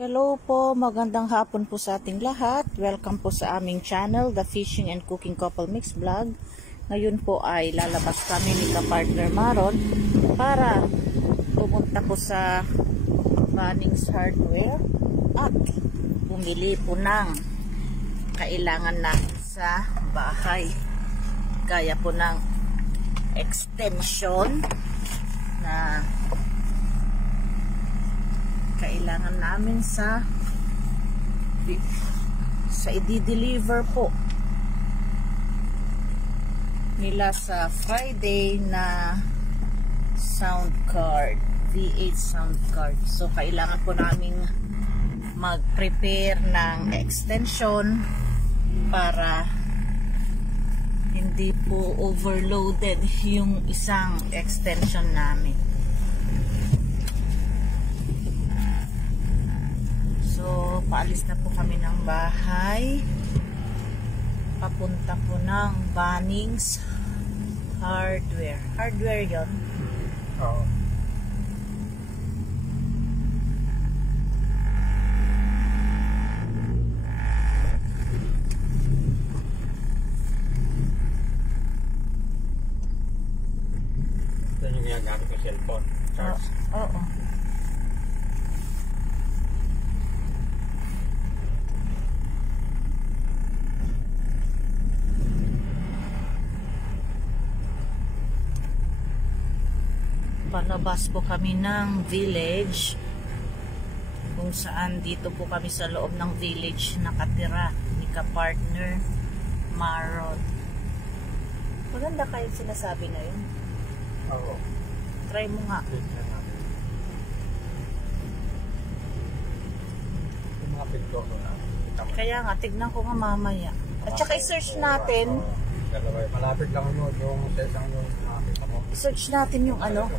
Hello po, magandang hapon po sa ating lahat. Welcome po sa aming channel, The Fishing and Cooking Couple Mix Vlog. Ngayon po ay lalabas kami ni ka-partner Maron para pumunta po sa Bunnings Hardware at bumili po ng kailangan natin sa bahay. Gaya po ng extension na kailangan namin sa i-deliver po nila sa Friday na sound card, V8 sound card. So kailangan po namin mag-prepare ng extension para hindi po overloaded yung isang extension namin. So, paalis na po kami ng bahay. Papunta po ng Bunnings Hardware. Hardware yon. Oo. Ito yung ginagamit ng cellphone. Charge. Oo. Palabas po kami ng village kung saan dito po kami sa loob ng village nakatira ni ka-partner Maron. Maganda kayo sinasabi na yun. Oo. Try mo nga. Yung mga pinto ko na. Kaya nga, tignan ko nga mamaya. At saka i-search natin. Malapit lang yun. Yung sesang yung makakita mo. I-search natin yung ano.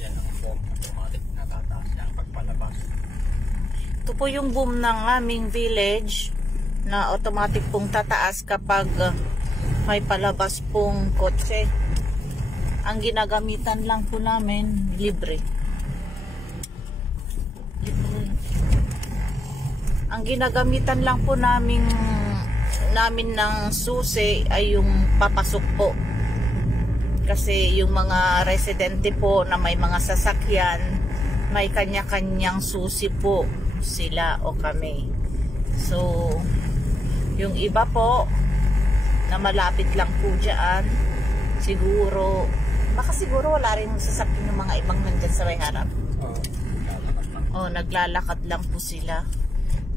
Yan ang boom. Automatic na tataas yung pagpalabas. Ito po yung boom ng aming village na automatic pong tataas kapag may palabas pong kotse. Ang ginagamitan lang po namin, libre. Ang ginagamitan lang po namin ng susi ay yung papasok po. Kasi yung mga residente po na may mga sasakyan, may kanya-kanyang susi po sila o kami. So, yung iba po na malapit lang po dyan, siguro, baka siguro wala rin sasakyan ng mga ibang nandyan sa may harap. O, naglalakad lang po sila.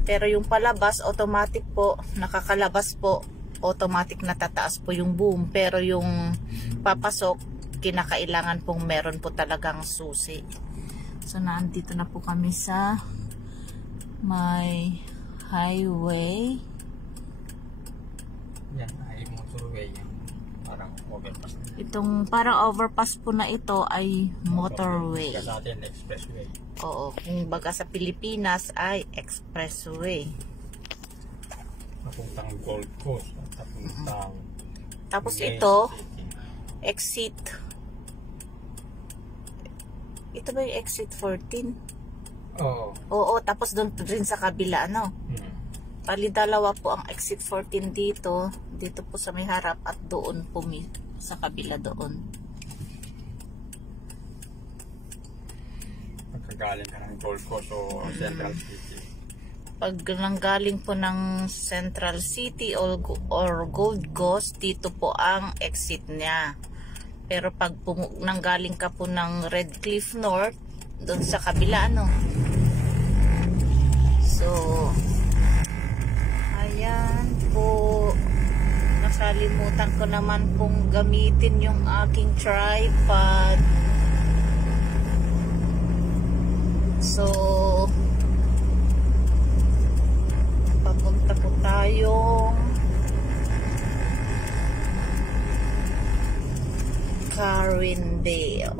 Pero yung palabas, automatic po, nakakalabas po, automatic natataas po yung boom. Pero yung papasok, kinakailangan pong meron po talagang susi. So, naandito na po kami sa may highway. Yan, ay motorway. Parang overpass. Itong parang overpass po na ito ay motorway. Sa atin, expressway. Oo, kung baga sa Pilipinas ay expressway. Papuntang Gold Coast at papuntang Tapos Main ito, City. exit. Ito ba yung exit 14? Oo. Oo, tapos doon rin sa kabila, ano? Dalawa po ang exit 14 dito. Dito po sa may harap at doon po sa kabila doon. Pagkagaling ka ng Gold Coast o Central City. Pag nanggaling po ng Central City or Gold Coast, dito po ang exit niya. Pero pag nanggaling ka po ng Red Cliff North, doon sa kabila, ano? So, ayan po. Nakalimutan ko naman pong gamitin yung aking tripod. So, papunta po tayong Carindale.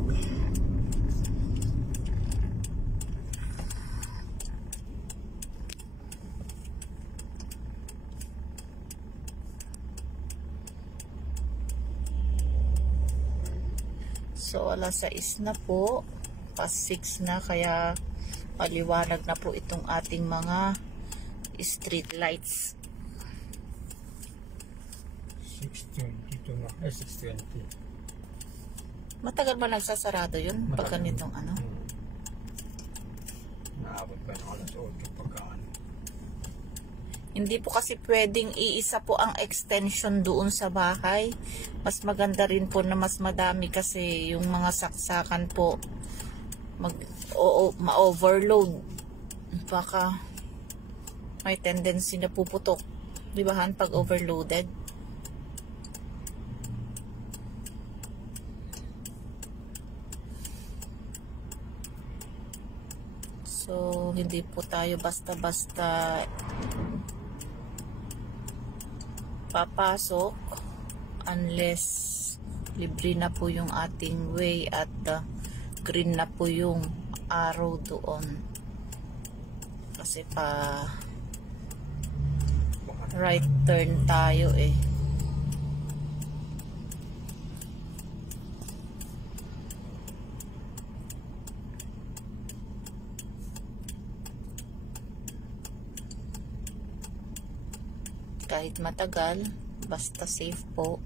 So, alas 6 na po. Past 6 na, kaya paliwanag na po itong ating mga street lights. 6:22 na. 6:20. Matagal ba nagsasarado yun? Pag ganitong ano? Naabot pa ng alas 8 pagkaan. Hindi po kasi pwedeng iisa po ang extension doon sa bahay. Mas maganda rin po na mas madami kasi yung mga saksakan po ma-overload. Baka may tendency na puputok. Di ba Han, pag overloaded? So, hindi po tayo basta-basta papasok unless libre na po yung ating way at green na po yung arrow doon. Kasi pa right turn tayo eh. Kahit matagal, basta safe po.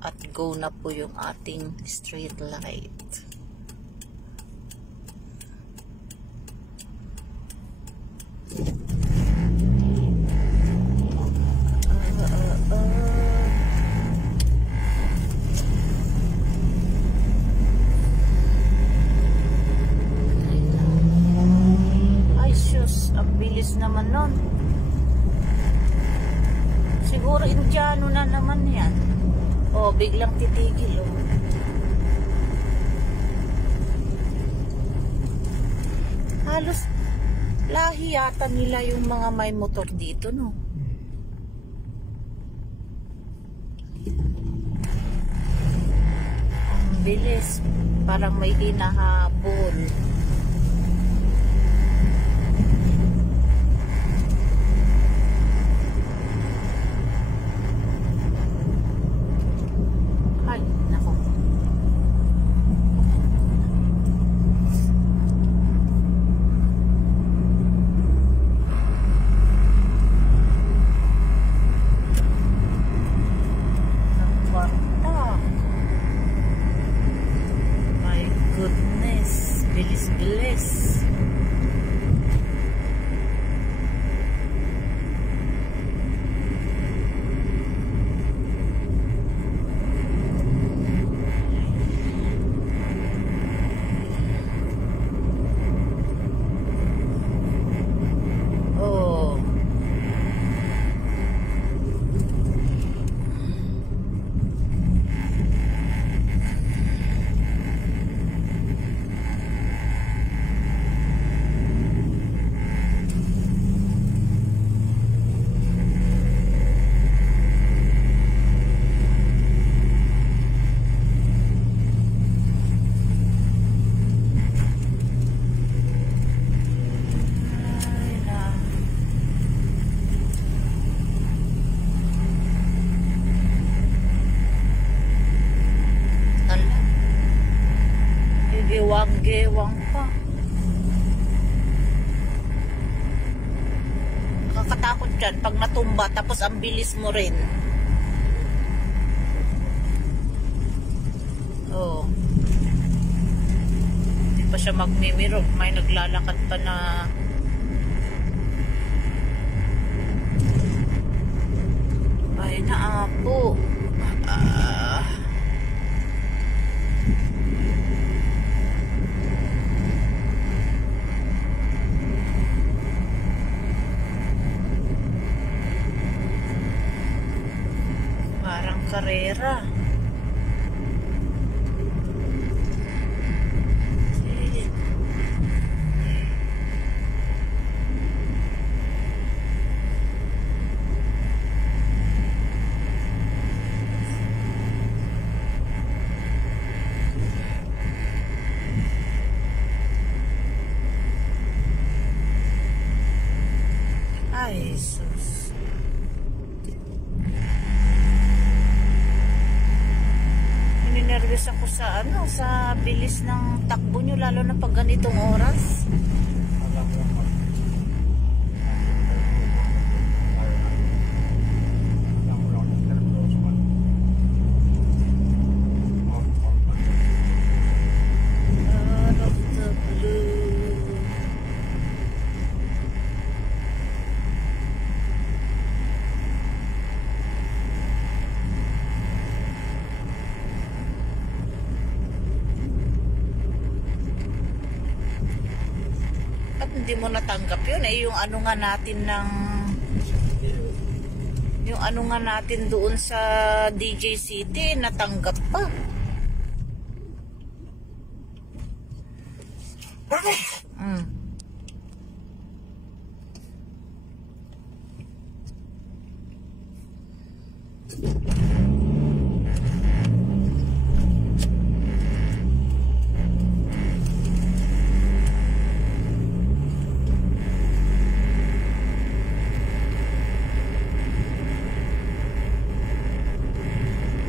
At go na po yung ating street light. Ay, sus, ang bilis naman nun. Siguro Indiano na naman yan. O, biglang titigil. O. Halos lahi yata nila yung mga may motor dito, no? Ang bilis. Parang may hinahabol. Bilis. Oh. Gewang pa. Nakakatakot dyan pag natumba tapos ang bilis mo rin. Oh. Hindi pa siya magmimirog. May naglalakad pa na ay naapo. Karera. na-curious ako sa ano, sa bilis ng takbo nyo lalo na pag ganitong oras. Alam mo naman. Alam mo lang, nervyoso man. Out of the blue. At hindi mo natanggap yun eh, yung ano nga natin ng yung ano nga natin doon sa DJ City, natanggap pa. Mm.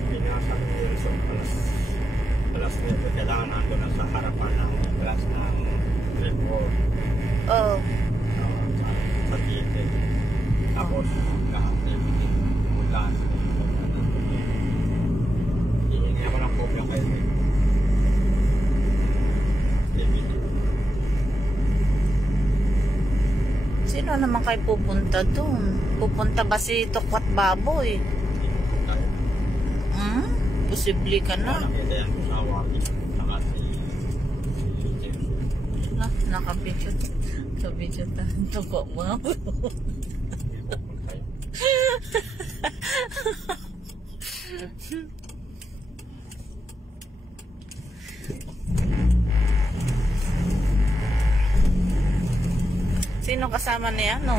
Pinasa ni Wilson, alas nito, kailangan nandun na sa harapan ng glass ng Red Bull. Oh. Sa tite. Tapos, lahat na yung glass. Hihingi ako ng kopya kayo. Sino naman kayo pupunta doon? Pupunta ba si Tokwat Baboy? Hmm? Posible ka na. Nakita yan sa Waki. Saka si James. Na, nakabidyo. Nakabidyo ta. Tokwat Baboy. Sino kasama niya? No?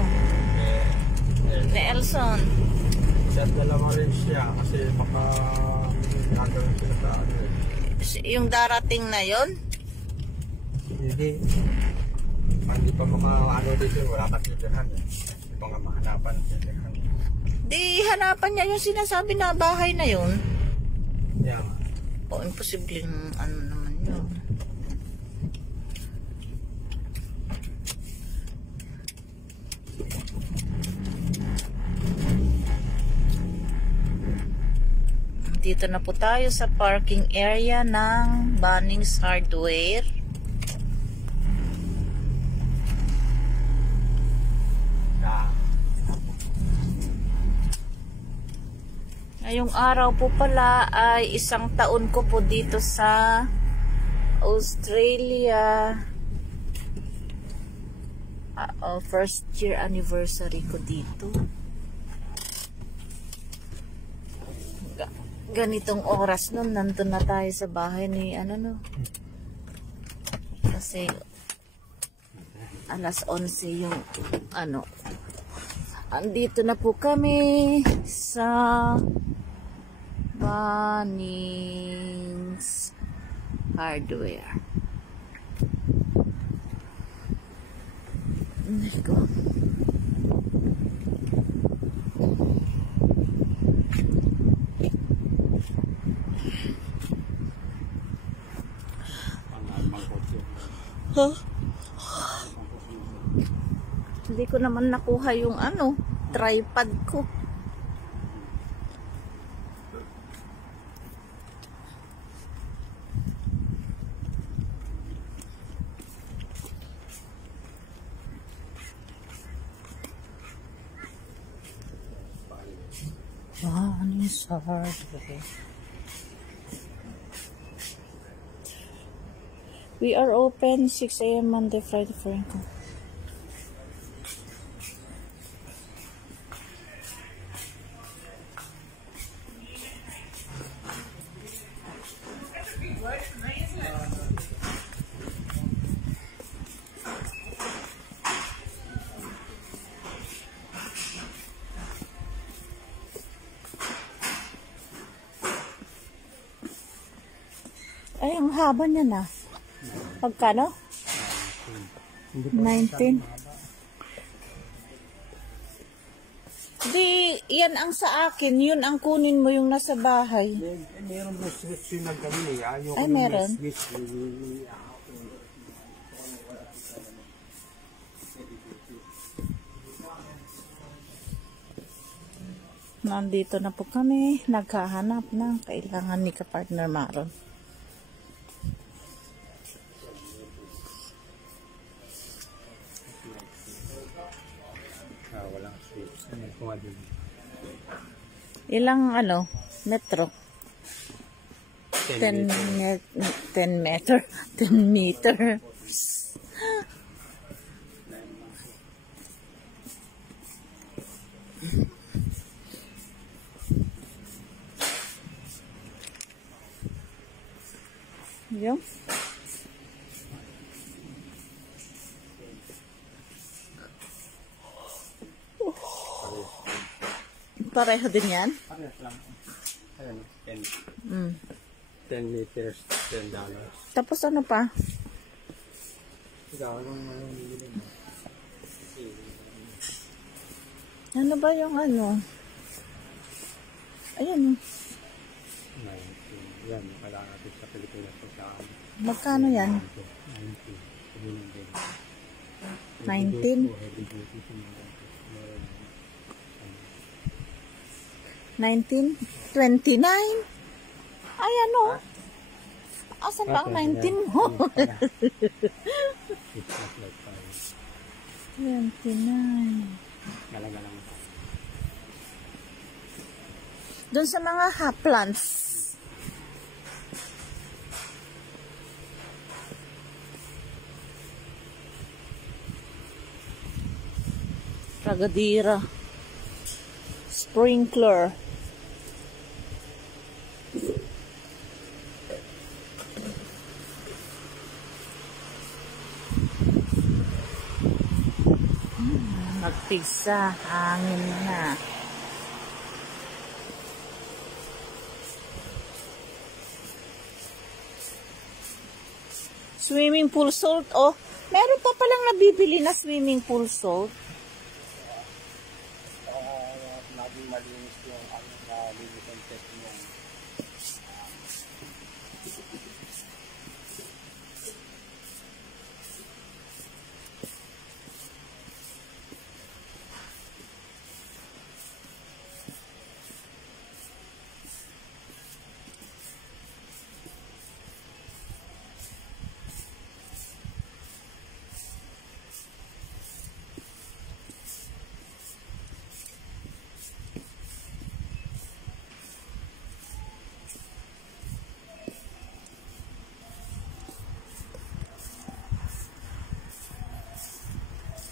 Ni Elson. Set dalawa rin siya kasi baka nagawin sila sa ano eh. Yung darating na yon? Hindi. Hindi pa ano dito, wala ka titirahan eh. Hindi pa nga mahanapan ang titirahan. Di hanapan niya yung sinasabi na bahay na yon. Yeah. O, imposibleng ano naman yun. Dito na po tayo sa parking area ng Bunnings Hardware. Ngayong araw po pala ay 1 taon ko po dito sa Australia. First year anniversary ko dito. Ganitong oras nun, nandun na tayo sa bahay ni ano no. Kasi alas 11 yung ano. Andito na po kami sa Bunnings Hardware. Let's go. Huh? Hindi ko naman nakuha yung ano, tripod ko. Bunnings Hardware. We are open 6 a.m. Monday, Friday, Friday. Ay, ang haba niya na. Pagkano? 19. Di, yan ang sa akin, yun ang kunin mo yung nasa bahay. Meron doon switch yung nagkami eh. Ayaw Ay, ko meron? switch. Nandito na po kami, naghahanap ng kailangan ni ka-partner Maron. Walang switch. Ano kuha din? Ilang metro? 10 10 meter. 10 meter. Yung pareho din yan? Parehas lang. Ayun, 10. Mm. 10 liters, $10. Tapos ano pa? Ikaw, anong nilili mo? Ano ba yung Ayan. 19. Yan, kailangan natin sa Pilipinas sa Magkano yan? 19? 19? 29? Ay, asan ba ang 19 mo? 29. Malaga lang. Doon sa mga plants. Ragadira. Sprinkler. Magpisa, hangin na. Swimming pool salt, meron pa palang nabibili na swimming pool salt. Naging malinis yung nalinis ang test mo.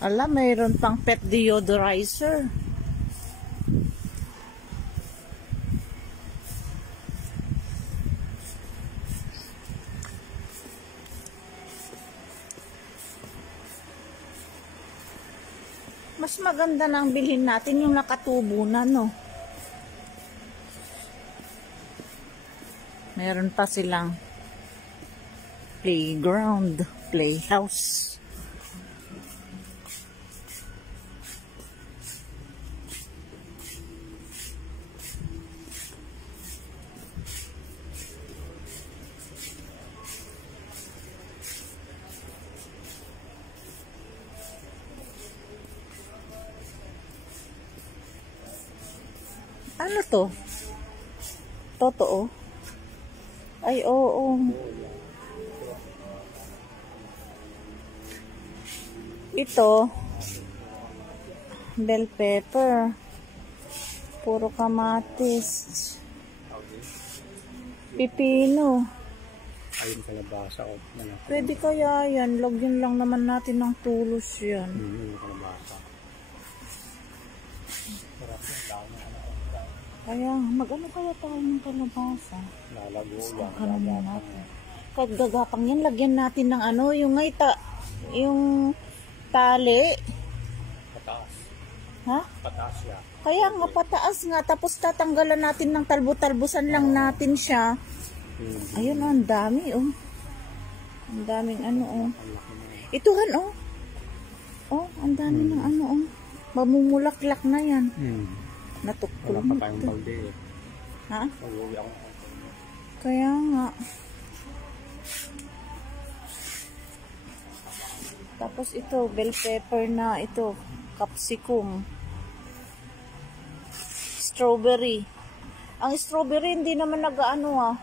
Ala, mayroon pang pet deodorizer. Mas maganda na ang bilhin natin yung nakatubo na, no? Meron pa silang playground, playhouse. Ano to? Totoo? Ay, oo. Ito, bell pepper. Puro kamatis. Pipino. Ayun, kalabasa ko. Pwede kaya yan. Lagyan lang naman natin ng tulos yan. Yung kalabasa. Sarap yung dami. Kaya, mag-ano kaya tayo ng kalabasa? Lalago Ano natin? Kahit gagapang yan, lagyan natin ng yung tali. Pataas. Ha? Pataas yan. Kaya nga, pataas nga. Tapos tatanggalan natin ng talbo-talbusan lang natin siya. Ayun, ang dami, Ang daming Ituhan, ang dami ng mamumulaklak na yan. Natuklo. Wala pa tayong balde eh. Ha? Pag-uwi ako. Kaya nga. Tapos ito, bell pepper na ito, capsicum. Strawberry. Ang strawberry hindi naman nag-ano ah.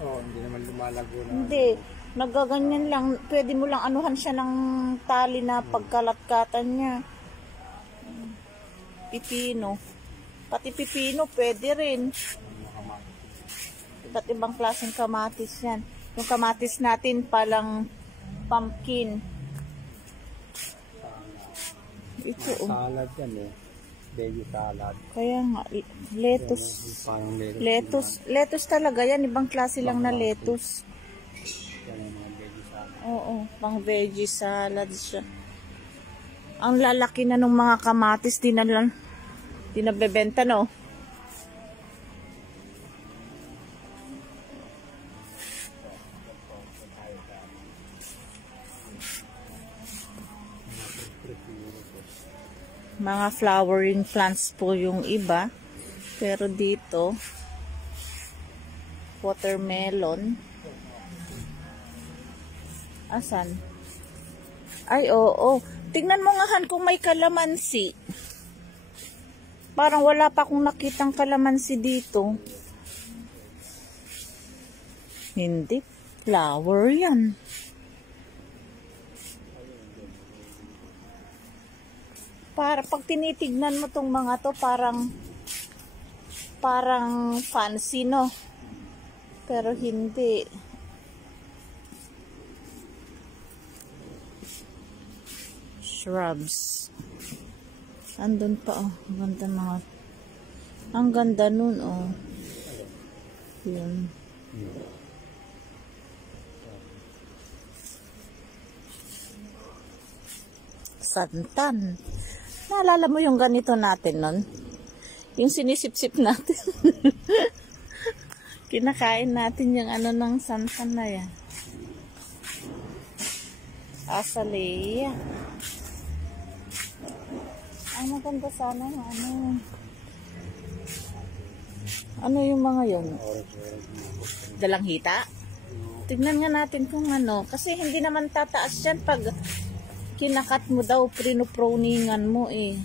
Oo, hindi naman lumalago na. Hindi. Nagaganyan lang. Pwede mo lang anuhan siya ng tali na pagkalatkatan niya. Pipino. Pati pipino, pwede rin. Iba't ibang klaseng kamatis yan. Yung kamatis natin palang pumpkin. Ito oh. Salad yan eh. Veggie salad. Kaya nga, lettuce. Parang Lettuce. Lettuce talaga yan. Ibang klase lang na lettuce. Yan yung mga veggie salad. Oo, pang veggie salad siya. Ang lalaki na ng mga kamatis, di na bebenta, no? Mga flowering plants po yung iba. Pero dito, watermelon. Asan? Ay, oo. Tingnan mo nga Han kung may kalamansi. Parang wala pa akong nakitang kalamansi dito. Hindi. Flower yan. Para pag tinitignan mo tong mga to, parang fancy, no? Pero hindi. Shrubs. Andun pa, oh. Ganda mga. Ang ganda nun, oh. Yun. Santan. Naalala mo yung ganito natin nun? Yung sinisip-sip natin. Kinakain natin yung ano ng santan na yan. Azalea. Ang maganda sana ano yung mga yun? Dalanghita? Tignan nga natin kung ano. Kasi hindi naman tataas yan pag kinakat mo daw, prinoproningan mo eh.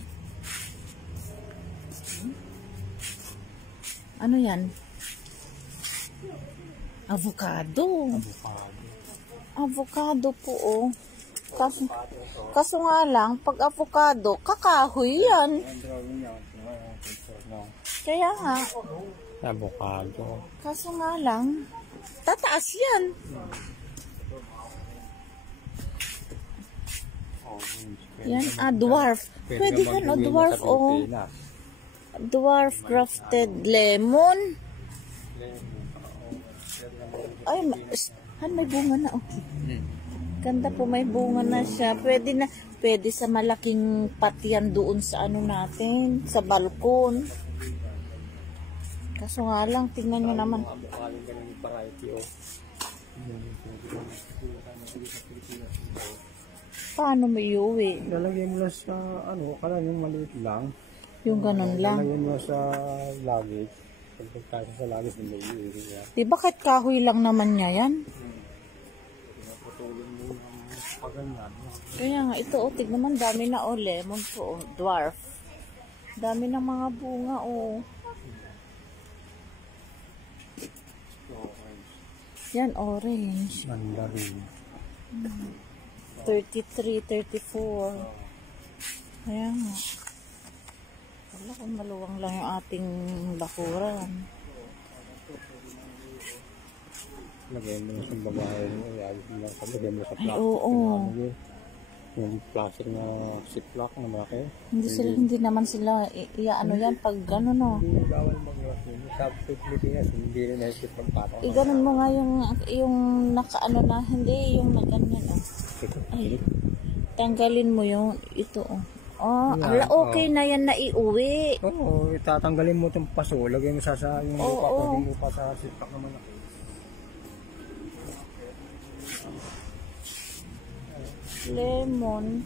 Ano yan? Avocado. Avocado po oh. Kaso nga lang, pag avocado, kakahoy yan. Kaya nga. Avocado. Kaso nga lang, tataas yan. Yan, dwarf. Pwede yan, dwarf, oh. Dwarf grafted lemon. Ay, may bunga na, oh. Ganda po, may bunga na siya. Pwede sa malaking patyan doon sa ano natin, sa balkon. Kaso nga lang, tingnan nyo naman. Paano mo iuwi? Lalagyan mo lang sa, kala yung maliit lang. Yung ganun lang. Lalagyan mo sa luggage. Pagkakasa sa luggage, hindi iuwi niya. Di ba kahit kahoy lang naman niya yan? Pinaputulin mo yung paganyan. Kaya nga, ito, tignan naman, dami na, lemon po, dwarf. Dami ng mga bunga, Yan, orange. Mandarin. 33, 34. Kaya nga. Wala kung maluwang lang yung ating bakuran. Lagyan mo sa babae mo. Lagyan mo sa plastic. Ay, oo. Yung plastic na ziplock na malaki. Hindi naman sila, yan, pag gano'n, no. Hindi bawal mag-iwas yun. Sa Pilipinas, hindi rin naisip magpatong. Iganon mo nga yung nakaano na, hindi, yung naganyan, Ay, tanggalin mo yung, ito, ala, okay na yan na iuwi. Oo, itatanggalin mo itong paso. Lagyan mo sa yung lupa ko. Hindi mo pa sa ziplock naman ako. Lemon.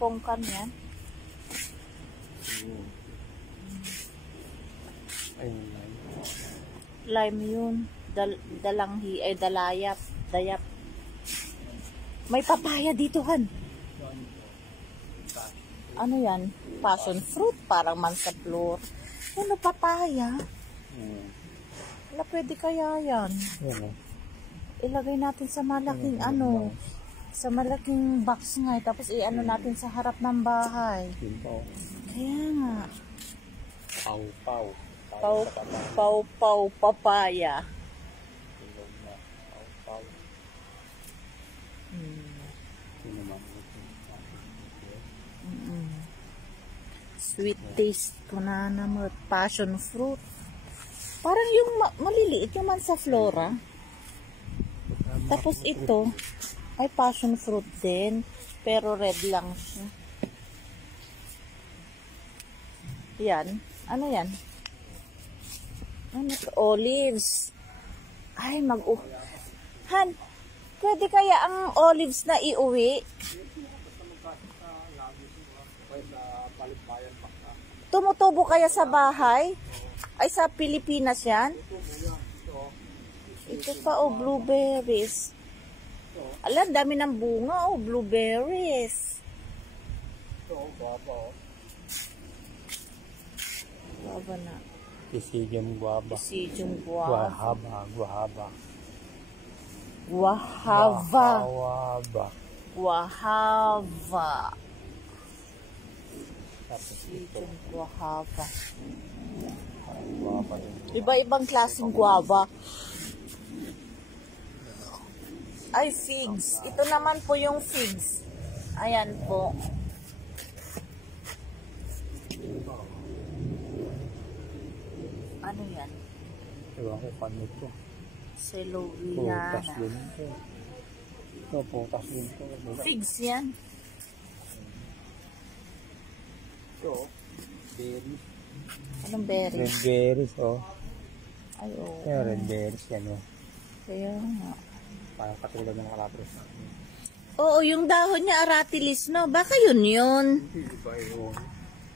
pongkan yan. Ayun lang. Lime yun. Dalanghi ay dalayap. Dayap. May papaya dito, Han. Ano yan? Passion fruit. Parang mansaploor. Ano papaya? Wala, pwede kaya yan. Yan, Ilagay natin sa malaking ano. Sa malaking box nga. Tapos i-ano natin sa harap ng bahay. Kaya nga. Pau-pau. Pau papaya. Pau-pau. Sweet taste ko na naman. Passion fruit. Parang yung maliliit yung man sa flora. Tapos ito ay passion fruit din. Pero red lang siya. Yan. Ano yan? Ano to? Olives. Ay, Han, pwede kaya ang olives na iuwi? Tumutubo kaya sa bahay? Ay, sa Pilipinas yan? Ito pa, oh, blueberries. Alam, dami ng bunga, oh, blueberries. Guava na. Decidium guava. Decidium guava. Guahaba. Guahava. Decidium guahava. Iba-ibang klaseng guava. Ay, figs. Ito naman po yung figs. Ayan po. Ano yan? Diba ko paano ito? Celoviana. Putas din ito. Ito, putas din ito. Figs yan. Ito, berries. Anong berries? Red berries, oh. Ay, oo. Kaya red berries yan, oh. Kaya nga. Parang katulad ng kalapres natin. Oo, yung dahon niya aratilis, no? Baka yun yun. Iba yun.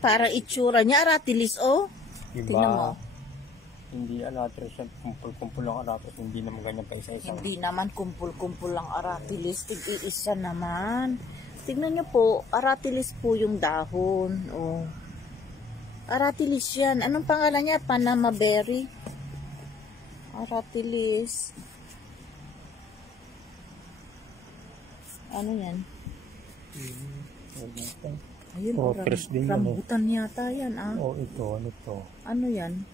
Para itsura niya aratilis, oh. Iba. Tingnan mo. Hindi aratres yan. Kumpul-kumpul lang aratres. Hindi naman ganyan pa isa-isa. Hindi naman kumpul-kumpul lang aratilis. Tig-iisa naman. Tignan niyo po, aratilis po yung dahon. Oh. Aratilis yan. Anong pangalan niya? Panama berry. Aratilis. Ano yan? Ayun, oh, fresh din yan, rambutan yata yan, ah. Oh, ito, ano to? Ano yan?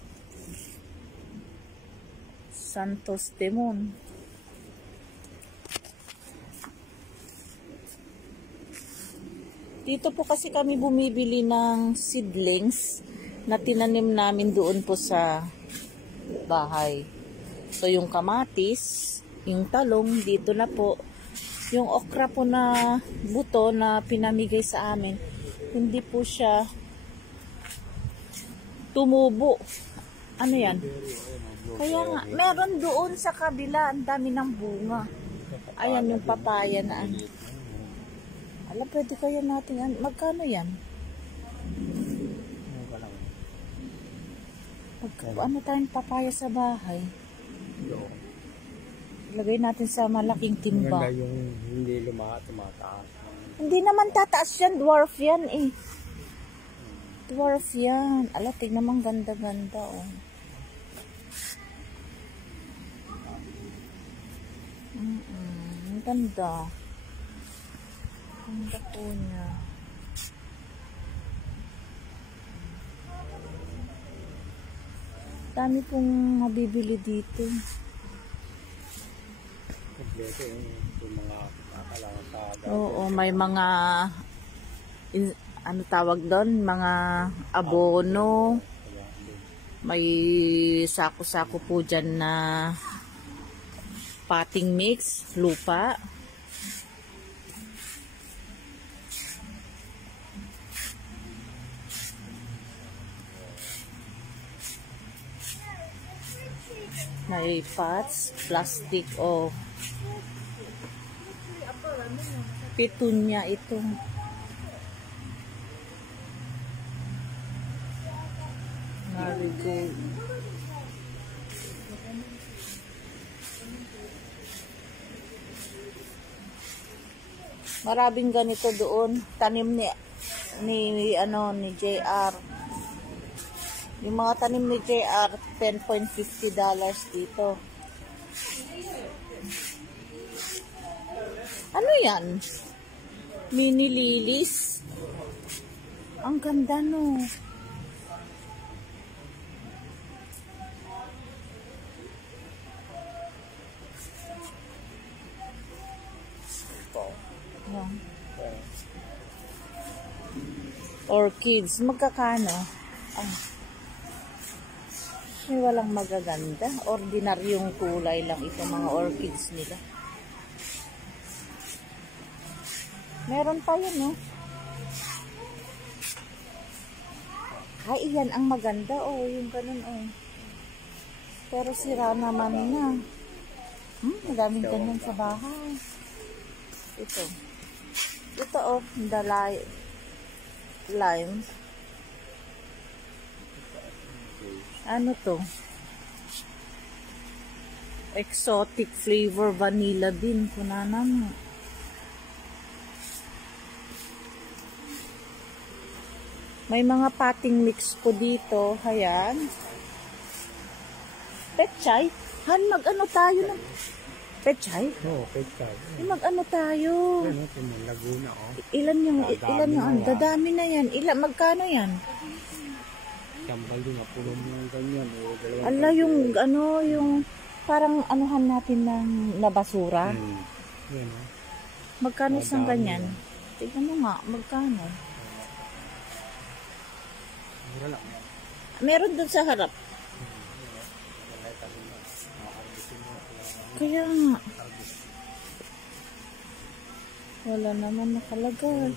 Santos Demon. Dito po kasi kami bumibili ng seedlings na tinanim namin doon po sa bahay. So yung kamatis, yung talong, dito na po. Yung okra po na buto na pinamigay sa amin, hindi po siya tumubo. Ano yan? Kaya nga, meron doon sa kabila, ang dami ng bunga. Ayan yung papaya na ano. Alam, pwede kaya natin, magkano yan? Ano tayong papaya sa bahay? Ilagay natin sa malaking timba. Maganda yung hindi tumataas. Hindi naman tataas yan, dwarf yan eh. Dwarf yan. Ala, tignan naman ganda-ganda oh. Ang ganda. Ang ganda po niya. Dami pong mabibili dito. Kompleto yung mga kailangan sa Oo, may mga ano tawag doon? Mga abono. May sako-sako po dyan na potting mix, lupa. May pots, plastic o petunia ito. Marigold. Maraming ganito doon. Tanim ni JR. Yung mga tanim ni JR, $10.50 dito. Ano yan? Mini lilies. Ang ganda, no? Yan. Orchids. Magkakano? Walang magaganda. Ordinaryong kulay lang itong mga orchids nila. Meron pa yun, no? Ay, iyan ang maganda, oh. Yung ganun, oh. Pero sira naman na. Madaming ganun sa bahay. Ito. Ito, oh. Lime. Ano to? Exotic flavor vanilla bean. Kunana mo. May mga potting mix po dito. Ayan. Pechay. Han, mag-ano tayo ng pechay? Oo, pechay. Mag-ano tayo? Ano, Laguna, oh. Ilan yung dadami na yan. Magkano yan? Kambal din, puno mo ng ganyan. Ala, yung parang anuhan natin ng nabasura. Yan, oh. Magkano isang ganyan? Tignan mo nga, magkano? Mura lang. Meron dun sa harap. Kaya nga. Wala naman nakalagay.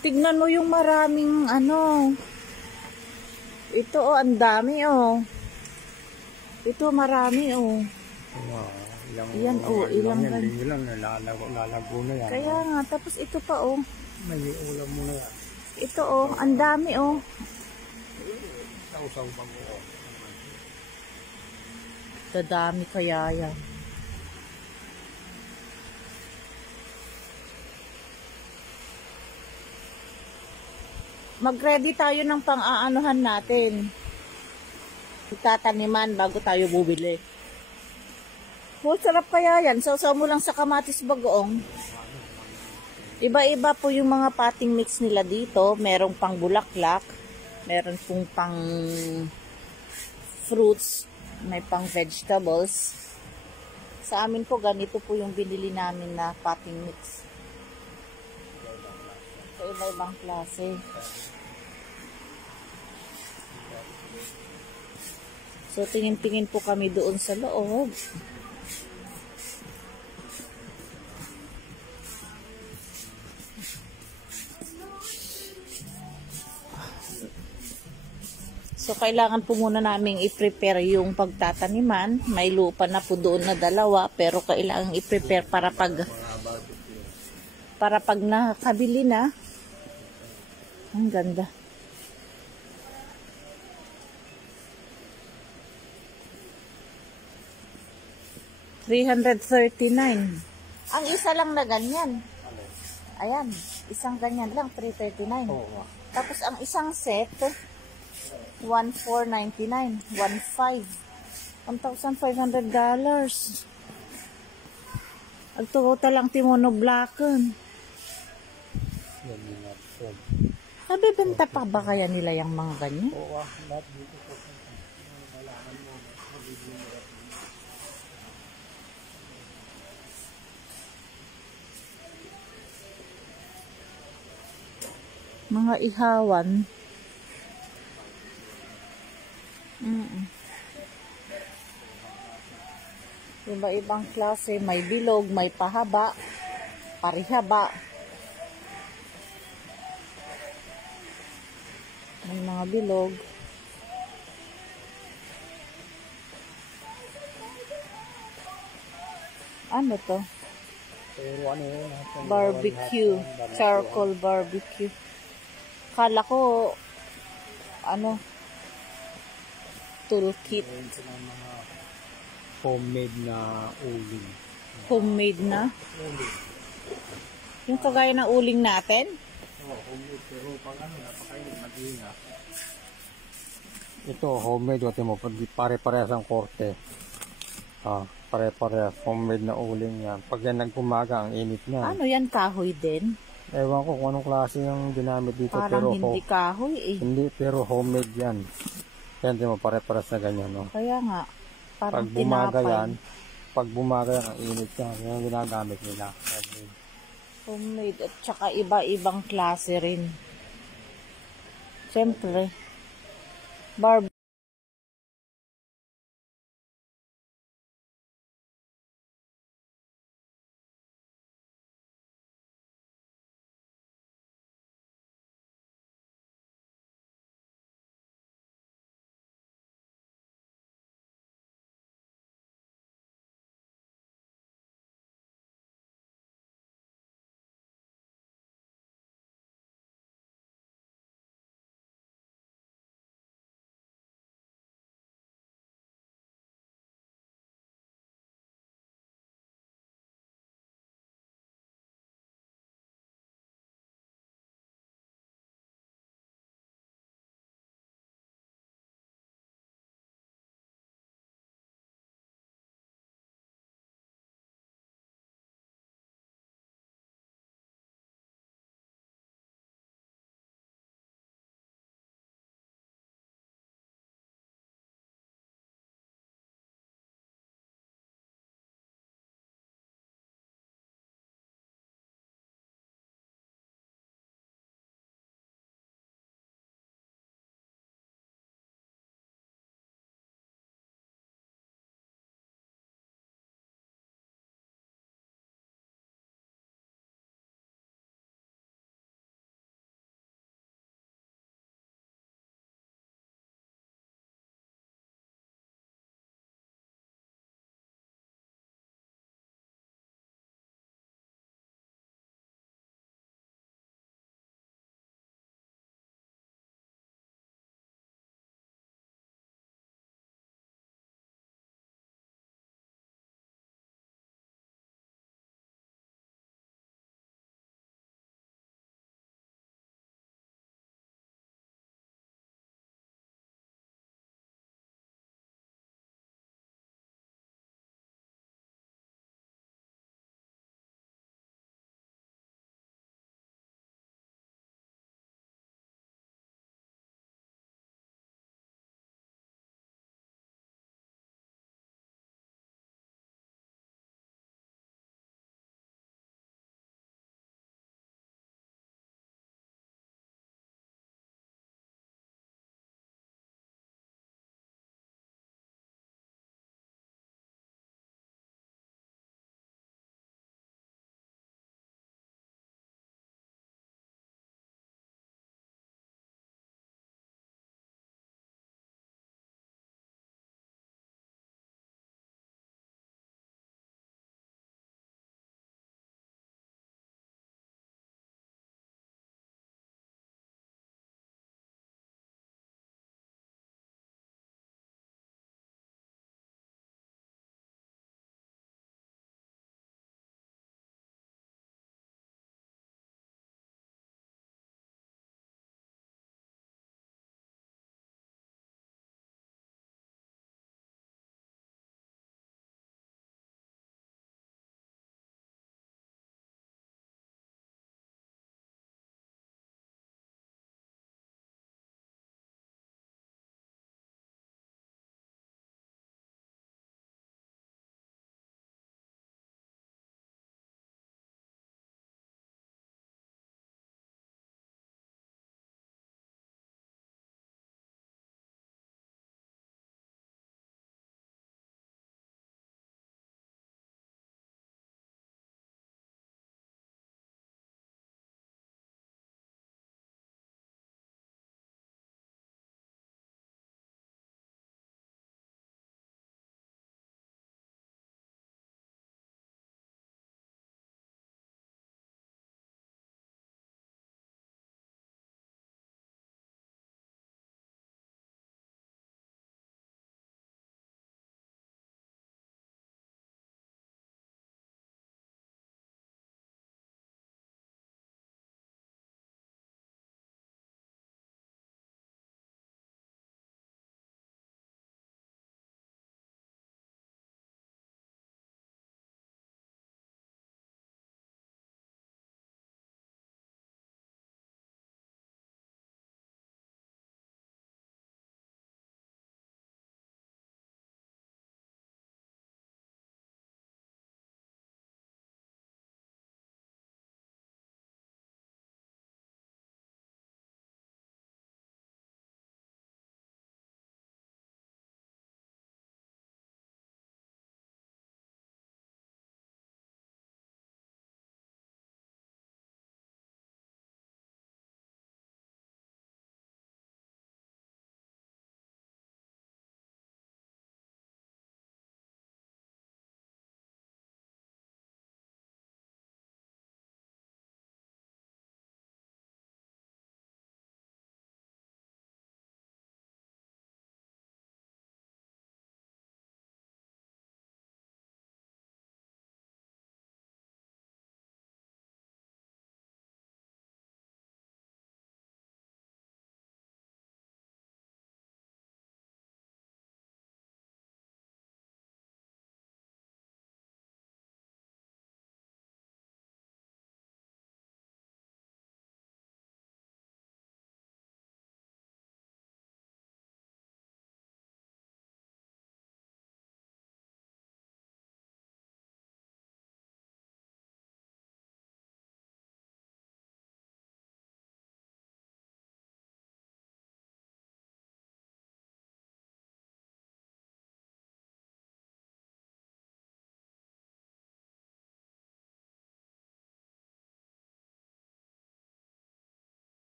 Tignan mo yung maraming Ito, oh, ang dami, oh. Ito, marami, oh. Wow. Yan, oh, ilang lalago na yan. Kaya nga, tapos ito pa, oh. May ulam mo na yan. Ito, oh, ang dami, oh. Sausaw bang mo, oh. Dadami kaya yan. Mag-ready tayo ng pang-aanuhan natin. Itataniman bago tayo bubili. Oh, sarap kaya yan. Sausaw mo lang sa kamatis bagoong. Iba-iba po yung mga potting mix nila dito. Merong pang bulaklak. Meron pong pang fruits. May pang vegetables. Sa amin po, ganito po yung binili namin na potting mix. Sa iba-ibang klase. So, tingin-tingin po kami doon sa loob. So, kailangan po muna namin i-prepare yung pagtataniman. May lupa na po doon na 2, pero kailangan i-prepare para pag nakabili na. Ang ganda. $339. Ang isa lang na ganyan. Ayan, isang ganyan lang, $339. Tapos ang isang set, $1,499. $1,500. Ang total lang timono-blacken. Nabibenta pa ba kaya nila yung mga ganyan? Oo, lahat dito po. Mga ihawan. Iba-ibang klase. May bilog, may pahaba, parihaba. May mga bilog. Ano to? Barbecue. Charcoal barbecue. Kala ko ano, toolkit. Meron silang mga homemade na uling. Homemade na. Uling. Yung kagaya ng uling natin. Oo, homemade. Pero pag ano, napakainit, mag-iinga. Ito, homemade. Ito mo, pare-parehas ang korte. Pare-parehas. Homemade na uling yan. Pag yan nagpumaga, ang init na. Ano yan, kahoy din? Ewan ko kung anong klase yung ginamit dito. Parang pero hindi kahoy eh. Hindi, pero homemade yan. Yan, di mo, pare-parehas na ganyan, no? Kaya nga, parang Pag bumaga tinapay. yan, ang init yan. Yan ang ginagamit nila. Homemade at saka iba-ibang klase rin. Siyempre,